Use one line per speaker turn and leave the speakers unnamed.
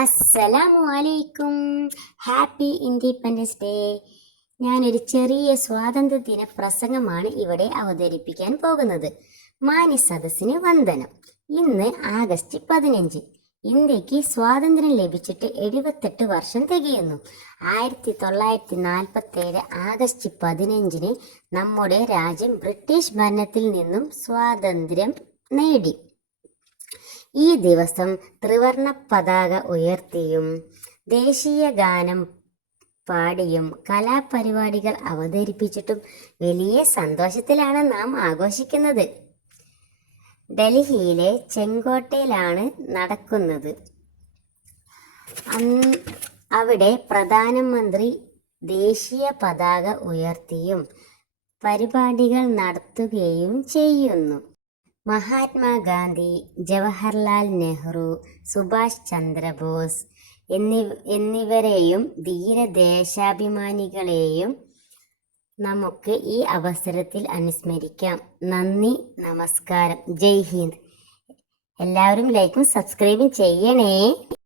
അസ്സലാമു അലൈക്കും happy independence day. ഞാനൊരു ചെറിയ സ്വാതന്ത്ര്യദിന പ്രസംഗമാണ് ഇവിടെ അവതരിപ്പിക്കാൻ പോകുന്നത്. മാന്യ സദസ്സിന് വന്ദനം. ഇന്ന് ആഗസ്റ്റ് പതിനഞ്ച്. ഇന്ത്യയ്ക്ക് സ്വാതന്ത്ര്യം ലഭിച്ചിട്ട് എഴുപത്തെട്ട് വർഷം തികയുന്നു. ആയിരത്തി തൊള്ളായിരത്തി നാൽപ്പത്തി ഏഴ് ആഗസ്റ്റ് പതിനഞ്ചിന് നമ്മുടെ രാജ്യം ബ്രിട്ടീഷ് ഭരണത്തിൽ നിന്നും സ്വാതന്ത്ര്യം നേടി. ഈ ദിവസം ത്രിവർണ പതാക ഉയർത്തിയും ദേശീയ ഗാനം പാടിയും കലാപരിപാടികൾ അവതരിപ്പിച്ചിട്ടും വലിയ സന്തോഷത്തിലാണ് നാം ആഘോഷിക്കുന്നത്. ഡൽഹിയിലെ ചെങ്കോട്ടയിലാണ് നടക്കുന്നത്. അവിടെ പ്രധാനമന്ത്രി ദേശീയ പതാക ഉയർത്തിയും പരിപാടികൾ നടത്തുകയും ചെയ്യുന്നു. മഹാത്മാഗാന്ധി ജവഹർലാൽ നെഹ്റു സുഭാഷ് ചന്ദ്രബോസ് എന്നി എന്നിവരെയും ധീരദേശാഭിമാനികളെയും നമുക്ക് ഈ അവസരത്തിൽ അനുസ്മരിക്കാം. നന്ദി നമസ്കാരം. ജയ് ഹിന്ദ്. എല്ലാവരും ലൈക്കും സബ്സ്ക്രൈബും ചെയ്യണേ.